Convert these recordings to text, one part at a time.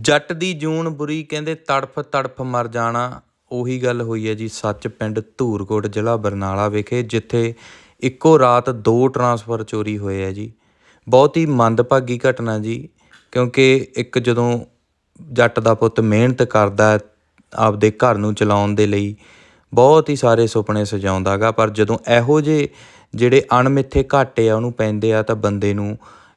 ਜੱਟ ਦੀ ਜੂਨ ਬੁਰੀ ਕਹਿੰਦੇ ਤੜਫ ਤੜਫ ਮਰ ਜਾਣਾ। ਉਹੀ ਗੱਲ ਹੋਈ ਹੈ ਜੀ ਸੱਚ ਪਿੰਡ ਧੂਰਕੋਟ ਜ਼ਿਲ੍ਹਾ ਬਰਨਾਲਾ ਵਿਖੇ, ਜਿੱਥੇ ਇੱਕੋ ਰਾਤ ਦੋ ਟਰਾਂਸਫਰ ਚੋਰੀ ਹੋਏ ਹੈ ਜੀ। ਬਹੁਤ ਹੀ ਮੰਦਭਾਗੀ ਘਟਨਾ ਜੀ, ਕਿਉਂਕਿ ਇੱਕ ਜਦੋਂ ਜੱਟ ਦਾ ਪੁੱਤ ਮਿਹਨਤ ਕਰਦਾ ਆਪਦੇ ਘਰ ਨੂੰ ਚਲਾਉਣ ਦੇ ਲਈ, ਬਹੁਤ ਹੀ ਸਾਰੇ ਸੁਪਨੇ ਸਜਾਉਂਦਾ ਗਾ। ਪਰ ਜਦੋਂ ਇਹੋ ਜਿਹੇ ਜਿਹੜੇ ਅਣਮਿੱਥੇ ਘਾਟੇ ਆ ਉਹਨੂੰ ਪੈਂਦੇ ਆ ਤਾਂ ਬੰਦੇ ਨੂੰ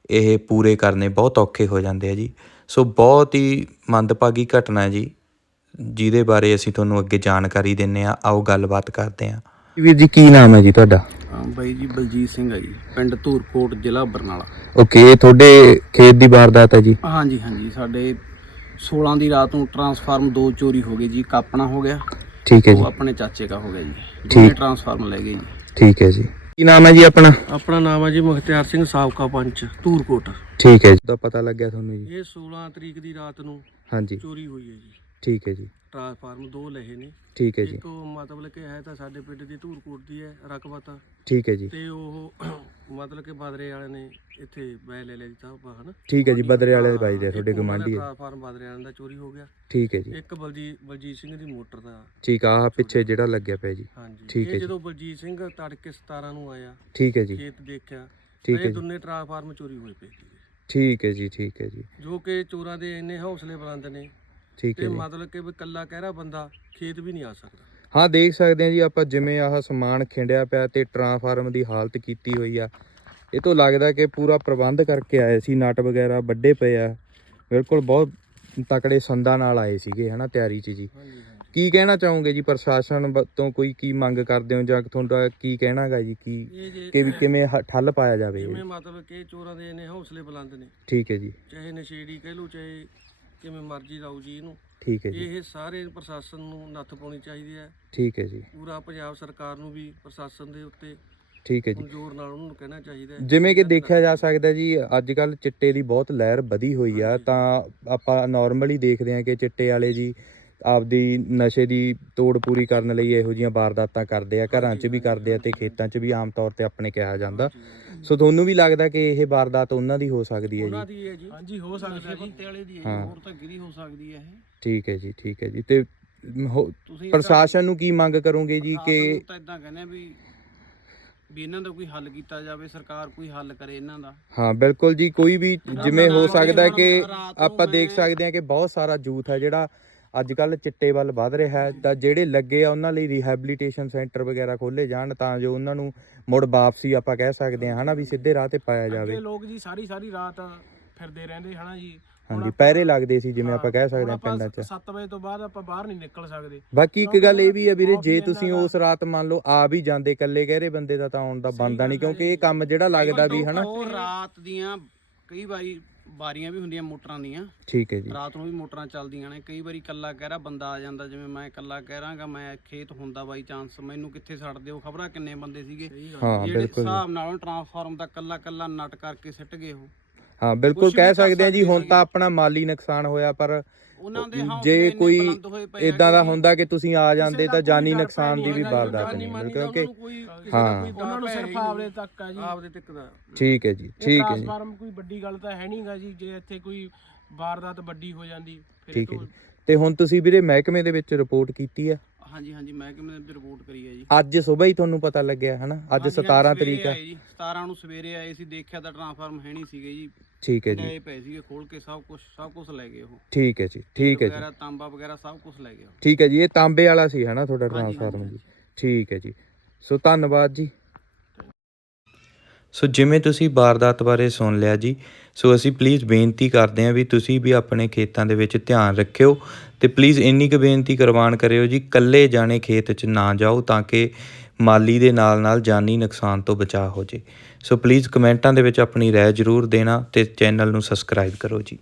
ਇਹ ਪੂਰੇ ਕਰਨੇ ਬਹੁਤ ਔਖੇ ਹੋ ਜਾਂਦੇ ਆ ਜੀ। ਸੋ ਬਹੁਤ ਹੀ ਮੰਦਭਾਗੀ ਘਟਨਾ ਹੈ ਜੀ ਜਿਹਦੇ ਬਾਰੇ ਅਸੀਂ ਤੁਹਾਨੂੰ ਅੱਗੇ ਜਾਣਕਾਰੀ ਦਿੰਨੇ ਆ ਆਓ ਗੱਲਬਾਤ ਕਰਦੇ ਆ ਵੀਰ ਜੀ ਕੀ ਨਾਮ ਹੈ ਜੀ ਤੁਹਾਡਾ? ਹਾਂ ਬਾਈ ਜੀ ਬਲਜੀਤ ਸਿੰਘ ਆ ਜੀ ਪਿੰਡ ਧੂਰਕੋਟ ਜ਼ਿਲ੍ਹਾ ਬਰਨਾਲਾ। ਓਕੇ ਇਹ ਤੁਹਾਡੇ ਖੇਤ ਦੀ ਵਾਰਦਾਤ ਹੈ ਜੀ? ਹਾਂਜੀ ਹਾਂਜੀ ਸਾਡੇ 16 ਦੀ ਰਾਤ ਨੂੰ ਟਰਾਂਸਫਾਰਮ ਦੋ ਚੋਰੀ ਹੋ ਗਏ ਜੀ ਕਾਪਣਾ ਹੋ ਗਿਆ ਠੀਕ ਹੈ ਉਹ ਜੀ। ਆਪਣੇ ਚਾਚੇ ਦਾ ਹੋ ਗਿਆ ਜੀ ਠੀਕ। ਦੋਨੇ ਟਰਾਂਸਫਾਰਮ ਲੈ ਗਏ ਜੀ। ਠੀਕ ਹੈ ਜੀ। ਕੀ ਨਾਮ ਹੈ ਜੀ ਆਪਣਾ? ਆਪਣਾ ਨਾਮ ਹੈ ਜੀ ਮੁਖਤਿਆਰ ਸਿੰਘ ਸਾਬਕਾ ਪੰਚ ਧੂਰਕੋਟ। ਠੀਕ ਹੈ ਜੀ। ਦਾ ਪਤਾ ਲੱਗਿਆ ਤੁਹਾਨੂੰ ਜੀ? ਇਹ 16 ਤਰੀਕ ਦੀ ਰਾਤ ਨੂੰ ਹਾਂਜੀ। ਚੋਰੀ ਹੋਈ ਹੈ ਜੀ। ਠੀਕ ਹੈ ਜੀ। ਟਰਾਂਸਫਾਰਮ ਦੋ ਲਏ ਨੇ। ਠੀਕ ਹੈ ਜੀ। ਇੱਕ ਉਹ ਮਤਲਬ ਕਿ ਹੈ ਤਾਂ ਸਾਡੇ ਪਿੰਡ ਦੀ ਧੂਰਕੋਟ ਦੀ ਹੈ ਰਕਬਾ ਤਾਂ ਠੀਕ ਹੈ ਜੀ। ਤੇ ਉਹ ਮਤਲਬ ਕਿ ਬਾਦਰੇ ਵਾਲੇ ਨੇ ਇੱਥੇ ਬੈ ਲੈ ਲਿਆ ਜੀ ਤਾਂ ਹਨਾ। ਠੀਕ ਹੈ ਜੀ ਬਦਰੇ ਵਾਲੇ ਦੇ ਬਾਈ ਦੇ ਤੁਹਾਡੇ ਗਵਾਂਢੀ ਹੈ ਟਰਾਂਸਫਾਰਮ ਬਾਦਰੇ ਵਾਲਿਆਂ ਦਾ ਚੋਰੀ ਹੋ ਗਿਆ। ਠੀਕ ਹੈ ਜੀ। ਇੱਕ ਬਲਜੀਤ ਬਲਜੀਤ ਸਿੰਘ ਦੀ ਮੋਟਰ ਦਾ ਠੀਕ ਆ ਆਹ ਪਿੱਛੇ ਜਿਹੜਾ ਲੱਗਿਆ ਪਿਆ ਜੀ। ਹਾਂਜੀ। ਠੀਕ ਹੈ ਇਹ ਜੀ। ਜਦੋਂ ਬਲਜੀਤ ਸਿੰਘ ਤੜਕੇ 17 ਨੂੰ ਆਇਆ ਠੀਕ ਹੈ ਜੀ। ਖੇਤ ਦੇਖਿਆ ਠੀਕ ਹੈ ਇਹ ਜੀ। ਦੋਨੇ ਟਰਾਂਸਫਾਰਮ ਚੋਰੀ ਹੋਏ ਪਏ ਸੀ ਠੀਕ ਹੈ ਜੀ ਠੀਕ ਹੈ ਜੀ। ਜੋ ਕਿ ਚੋਰਾਂ ਦੇ ਇੰਨੇ ਹੌਸਲੇ ਬੁਲੰਦ ਨੇ ਠੀਕ ਹੈ ਤੇ ਜੀ। ਮਤਲਬ ਕਿ ਵੀ ਕੱਲਾ ਕਹਿਰਾ ਬੰਦਾ ਖੇਤ ਵੀ ਨਹੀਂ ਆ ਸਕਦਾ। ਹਾਂ ਦੇਖ ਸਕਦੇ ਹਾਂ ਜੀ ਆਪਾਂ ਜਿਵੇਂ ਆਹ ਸਮਾਨ ਖਿੰਡਿਆ ਪਿਆ ਤੇ ਟਰਾਂਸਫਾਰਮ ਦੀ ਹਾਲਤ ਕੀਤੀ ਹੋਈ ਆ। ਇਹ ਤੋਂ ਲੱਗਦਾ ਕਿ ਪੂਰਾ ਪ੍ਰਬੰਧ ਕਰਕੇ ਆਏ ਸੀ ਨਟ ਵਗੈਰਾ ਵੱਡੇ ਪਏ ਆ। ਬਿਲਕੁਲ ਬਹੁਤ ਤਕੜੇ ਸੰਦਾਂ ਨਾਲ ਆਏ ਸੀਗੇ ਹਨਾ ਤਿਆਰੀ 'ਚ ਜੀ। ਕੀ ਕਹਿਣਾ ਚਾਹੋਗੇ ਜੀ ਪ੍ਰਸ਼ਾਸਨ ਤੋਂ ਕੋਈ ਕੀ ਮੰਗ ਕਰਦੇ ਹੋ ਜਾਂ ਤੁਹਾਡਾ ਕੀ ਕਹਿਣਾਗਾ ਜੀ ਕੀ ਕਿ ਵੀ ਕਿਵੇਂ ਠੱਲ ਪਾਇਆ ਜਾਵੇ ਜਿਵੇਂ ਮਤਲਬ ਕਿ ਚੋਰਾਂ ਦੇ ਇੰਨੇ ਹੌਸਲੇ ਬੁਲੰਦ ਨੇ। ਠੀਕ ਹੈ ਜੀ। ਚਾਹੇ ਨਸ਼ੇੜੀ ਕਹਿ ਲਓ ਚਾਹੇ ਕਿਵੇਂ ਮਰਜ਼ੀ ਲਾਓ ਜੀ ਇਹਨੂੰ। ਠੀਕ ਹੈ ਜੀ। ਇਹ ਸਾਰੇ ਪ੍ਰਸ਼ਾਸਨ ਨੂੰ ਨੱਥ ਪਾਉਣੀ ਚਾਹੀਦੀ ਹੈ। ਠੀਕ ਹੈ ਜੀ। ਪੂਰਾ ਪੰਜਾਬ ਸਰਕਾਰ ਨੂੰ ਵੀ ਪ੍ਰਸ਼ਾਸਨ ਦੇ ਉੱਤੇ ਠੀਕ ਹੈ ਜੀ। ਜ਼ੋਰ ਨਾਲ ਉਹਨਾਂ ਨੂੰ ਕਹਿਣਾ ਚਾਹੀਦਾ ਹੈ। ਜਿਵੇਂ ਕਿ ਦੇਖਿਆ ਜਾ ਸਕਦਾ ਜੀ ਅੱਜ ਕੱਲ ਚਿੱਟੇ ਦੀ ਬਹੁਤ ਲਹਿਰ ਵਧੀ ਹੋਈ ਆ। ਤਾਂ ਆਪਾਂ ਨਾਰਮਲੀ ਦੇਖਦੇ ਹਾਂ ਕਿ ਚਿੱਟੇ ਵਾਲੇ ਜੀ ਆਪਦੀ ਨਸ਼ੇ ਦੀ ਤੋੜ ਪੂਰੀ ਕਰਨ ਲਈ ਇਹੋ ਜੀਆਂ ਵਾਰਦਾਤਾਂ ਕਰਦੇ ਆ। ਘਰਾਂ 'ਚ ਵੀ ਕਰਦੇ ਆ ਤੇ ਖੇਤਾਂ 'ਚ ਵੀ ਆਮ ਤੌਰ ਤੇ ਆਪਣੇ ਕਿਹਾ ਜਾਂਦਾ। ਸੋ ਤੁਹਾਨੂੰ ਵੀ ਲੱਗਦਾ ਕਿ ਇਹ ਵਾਰਦਾਤ ਉਹਨਾਂ ਦੀ ਹੋ ਸਕਦੀ ਹੈ ਉਹਨਾਂ ਜੀ ਦੀ ਹੈ ਜੀ। ਹਾਂਜੀ ਹੋ ਸਕਦਾ ਜੀ। ਪੱਤੇ ਵਾਲੇ ਦੀ ਹੈ ਜੀ। ਹਾਂ। ਹੋਰ ਤਾਂ ਗਿਰੀ ਹੋ ਸਕਦੀ ਹੈ ਇਹ। ਠੀਕ ਹੈ ਜੀ ਠੀਕ ਹੈ ਜੀ। ਤੇ ਮ, ਹੋ- ਤੁਸੀਂ ਪ੍ਰਸ਼ਾਸਨ ਨੂੰ ਕੀ ਮੰਗ ਕਰੋਗੇ ਜੀ ਕਿ ਤਾਂ ਇਦਾਂ ਕਹਿੰਦੇ ਆ ਵੀ ਵੀ ਇਹਨਾਂ ਦਾ ਕੋਈ ਹੱਲ ਕੀਤਾ ਜਾਵੇ ਸਰਕਾਰ ਕੋਈ ਹੱਲ ਕਰੇ ਇਹਨਾਂ ਦਾ। ਹਾਂ ਬਿਲਕੁਲ ਜੀ ਕੋਈ ਵੀ ਜਿਵੇਂ ਹੋ ਸਕਦਾ ਹੈ ਕਿ ਰਾਤ ਨੂੰ ਆਪਾਂ ਦੇਖ ਮੈਂ- ਸਕਦੇ ਹਾਂ ਕਿ ਬਹੁਤ ਸਾਰਾ ਯੂਥ ਹੈ ਜਿਹੜਾ ਅੱਜ ਕੱਲ ਚਿੱਟੇ ਵੱਲ ਵਧ ਰਿਹਾ ਹੈ। ਤਾਂ ਜਿਹੜੇ ਲੱਗੇ ਆ ਉਹਨਾਂ ਲਈ ਰਿਹੈਬਿਲਿਟੇਸ਼ਨ ਸੈਂਟਰ ਵਗੈਰਾ ਖੋਲੇ ਜਾਣ ਤਾਂ ਜੋ ਉਹਨਾਂ ਨੂੰ ਮੁੜ ਵਾਪਸੀ ਆਪਾਂ ਕਹਿ ਸਕਦੇ ਹਾਂ ਹਨਾ ਵੀ ਸਿੱਧੇ ਰਾਹ ਤੇ ਪਾਇਆ ਜਾਵੇ। ਲੋਕ ਜੀ ਸਾਰੀ ਸਾਰੀ ਰਾਤ ਫਿਰਦੇ ਰਹਿੰਦੇ ਹਨਾ ਜੀ। ਹਾਂਜੀ ਪਹਿਰੇ ਲੱਗਦੇ ਸੀ ਜਿਵੇਂ ਆਪਾਂ ਕਹਿ ਸਕਦੇ ਹਾਂ ਪਿੰਡਾਂ 'ਚ। 7 ਵਜੇ ਤੋਂ ਬਾਅਦ ਆਪਾਂ ਬਾਹਰ ਨਹੀਂ ਨਿਕਲ ਸਕਦੇ। ਬਾਕੀ ਇੱਕ ਗੱਲ ਇਹ ਵੀ ਹੈ ਵੀਰੇ ਜੇ ਤੁਸੀਂ ਉਸ ਰਾਤ ਮੰਨ ਲਓ ਆ ਵੀ ਜਾਂਦੇ ਇਕੱਲੇ ਗਹਿਰੇ ਬੰਦੇ ਦਾ ਤਾਂ ਆਉਣ ਦਾ ਬਣਦਾ ਨਹੀਂ ਕਿਉਂਕਿ ਇਹ ਕੰਮ ਜਿਹੜਾ ਲੱਗਦਾ ਵੀ ਹਨਾ। ਉਹ ਰਾਤ ਦੀਆਂ ਕਈ ਵਾਰੀ ਬਾਰੀਆਂ ਵੀ ਹੁੰਦੀਆਂ ਮੋਟਰਾਂ ਦੀਆਂ। ਠੀਕ ਹੈ ਜੀ। ਰਾਤ ਨੂੰ ਵੀ ਮੋਟਰਾਂ ਚੱਲਦੀਆਂ ਨੇ। ਕਈ ਵਾਰੀ ਕੱਲਾ ਕਹਿਰਾ ਬੰਦਾ ਆ ਜਾਂਦਾ ਜਿਵੇਂ ਮੈਂ ਕੱਲਾ ਕਹਿਰਾਂਗਾ ਮੈਂ ਖੇਤ ਹੁੰਦਾ ਬਾਈ ਚਾਂਸ ਮੈਨੂੰ ਕਿੱਥੇ ਛੱਡ ਦਿਓ ਖਬਰਾਂ ਕਿੰਨੇ ਬੰਦੇ ਸੀਗੇ। ਹਾਂ ਜਿਹੜੇ ਬਿਲਕੁਲ ਜੀ। ਹਿਸਾਬ ਨਾਲ ਟਰਾਂਸਫਾਰਮ ਦਾ ਕੱਲਾ ਕੱਲਾ ਨਟ ਕਰਕੇ ਸਿੱਟ ਗਏ ਉਹ। ਹਾਂ ਬਿਲਕੁਲ ਕੁਛ ਵੀ ਕਹਿ ਕਰ ਸਕਦੇ ਹਾਂ ਜੀ ਹੁਣ। ਤਾਂ ਆਪਣਾ ਮਾਲੀ ਨੁਕਸਾਨ ਹੋਇਆ ਪਰ ਉਹਨਾਂ ਦੇ ਹੌਸਲੇ ਜੇ ਇੰਨੇ ਕੋਈ ਬੁਲੰਦ ਹੋਏ ਪਏ ਆ ਇਦਾਂ ਦਾ ਕਿ ਹੁੰਦਾ ਕਿ ਤੁਸੀਂ ਆ ਜਾਂਦੇ ਤਾਂ ਜਾਨੀ ਨੁਕਸਾਨ ਦੀ ਵੀ ਵਾਰਦਾਤ ਨਹੀਂ ਮਾਨੀ ਮਿਲ ਦਾ ਕਿਉਂਕਿ ਹਾਂ। ਉਹਨਾਂ ਨੂੰ ਸਿਰਫ ਆਪਦੇ ਤੱਕ ਆ ਜੀ। ਆਪਦੇ ਤੱਕ ਦਾ। ਠੀਕ ਹੈ ਜੀ ਠੀਕ ਹੈ ਜੀ। ਟ੍ਰਾਂਸਫਾਰਮ ਕੋਈ ਵੱਡੀ ਗੱਲ ਤਾਂ ਹੈ ਨਹੀਂਗਾ ਜੀ ਜੇ ਇੱਥੇ ਕੋਈ ਵਾਰਦਾਤ ਵੱਡੀ ਹੋ ਜਾਂਦੀ ਫਿਰ ਠੀਕ ਹੈ ਜੀ। ਤੇ ਹੁਣ ਤੁਸੀਂ ਵੀਰੇ ਮਹਿਕਮੇ ਦੇ ਵਿੱਚ ਰਿਪੋਰਟ ਕੀਤੀ ਆ ਹਾਂਜੀ ਹਾਂਜੀ ਮੈਂ ਕਿ ਮੈਂ ਰਿਪੋਰਟ ਕਰੀ ਹੈ ਜੀ? ਅੱਜ ਸਵੇਰ ਹੀ ਤੁਹਾਨੂੰ ਪਤਾ ਲੱਗਿਆ ਹਨਾ? ਅੱਜ ਹਾਂਜੀ, 17 ਸਵੇਰੇ ਤਰੀਕ ਆ। ਆਏ ਜੀ 17 ਨੂੰ ਸਵੇਰੇ ਆਏ ਸੀ ਦੇਖਿਆ ਤਾਂ ਟ੍ਰਾਂਸਫਾਰਮ ਹੈ ਨਹੀਂ ਸੀਗੇ ਜੀ। ਠੀਕ ਹੈ ਜੀ। ਲਏ ਪਏ ਸੀਗੇ ਖੋਲ ਕੇ ਸਭ ਕੁਝ ਸਭ ਕੁਝ ਲੈ ਗਏ ਉਹ। ਠੀਕ ਹੈ ਜੀ ਠੀਕ ਹੈ ਜੀ। ਵਗੈਰਾ ਤਾਂਬਾ ਵਗੈਰਾ ਸਭ ਕੁਝ ਲੈ ਗਏ ਉਹ। ਠੀਕ ਹੈ ਜੀ ਇਹ ਤਾਂਬੇ ਵਾਲਾ ਸੀ ਹਨਾ ਤੁਹਾਡਾ ਹਾਂਜੀ, ਜੀ। ਠੀਕ ਹੈ ਜੀ। ਸੋ ਧੰਨਵਾਦ ਜੀ। ਸੋ ਜਿਵੇਂ ਤੁਸੀਂ ਵਾਰਦਾਤ ਬਾਰੇ ਸੁਣ ਲਿਆ ਜੀ, ਸੋ ਅਸੀਂ ਪਲੀਜ਼ ਬੇਨਤੀ ਕਰਦੇ ਹਾਂ ਵੀ ਤੁਸੀਂ ਵੀ ਆਪਣੇ ਖੇਤਾਂ ਦੇ ਵਿੱਚ ਧਿਆਨ ਰੱਖਿਓ ਤੇ ਪਲੀਜ਼ ਇੰਨੀ ਕੁ ਬੇਨਤੀ ਕਰਵਾਨ ਕਰਿਓ ਜੀ ਕੱਲੇ ਜਾਣੇ ਖੇਤ 'ਚ ਨਾ ਜਾਓ ਤਾਂ ਕਿ ਮਾਲੀ ਦੇ ਨਾਲ ਨਾਲ ਜਾਨੀ ਨੁਕਸਾਨ ਤੋਂ ਬਚਾਅ ਹੋ ਜੇ। ਸੋ ਪਲੀਜ਼ ਕਮੈਂਟਾਂ ਦੇ ਵਿੱਚ ਆਪਣੀ ਰਾਏ ਜ਼ਰੂਰ ਦੇਣਾ ਤੇ ਚੈਨਲ ਨੂੰ ਸਬਸਕ੍ਰਾਈਬ ਕਰੋ ਜੀ।